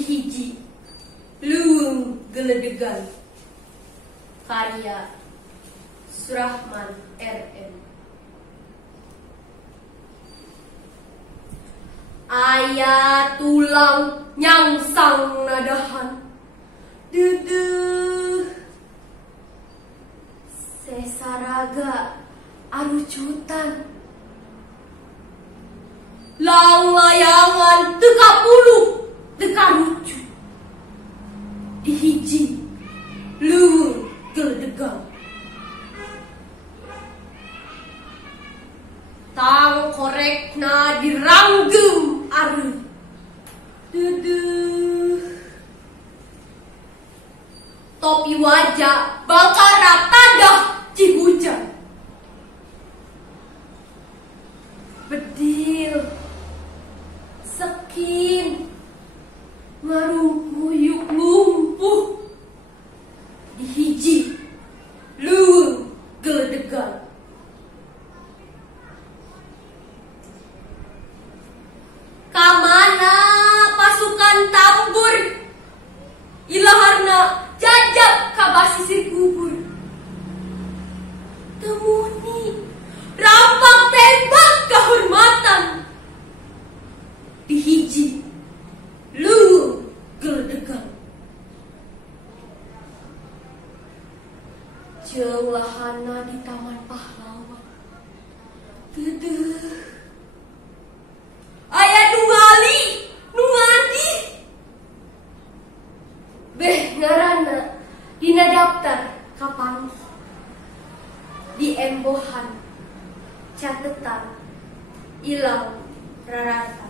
hiji Leuweung Geledegan karya Surahman RM. Aya tulang nyangsang nadahan dedeuh sesaraga arucutan lang layangan teka puluh teka lucu di hiji Leuweung Geledegan tang korekna diranggem areu dedeuh topi wajah bakara tandah cihujan bedil sekin ngarungkuyuk lumpuh di hiji Leuweung Geledegan kamana pasukan tambur ilaharna jajab ka basisir kubur temuni rampak tembak kehormatan di hiji Leuweung Geledegan jeung lahana di Taman Pahlawan dedeuh aya nungali nungadi beh ngaranna dina daftar kapan di embohan catetan ilang rarata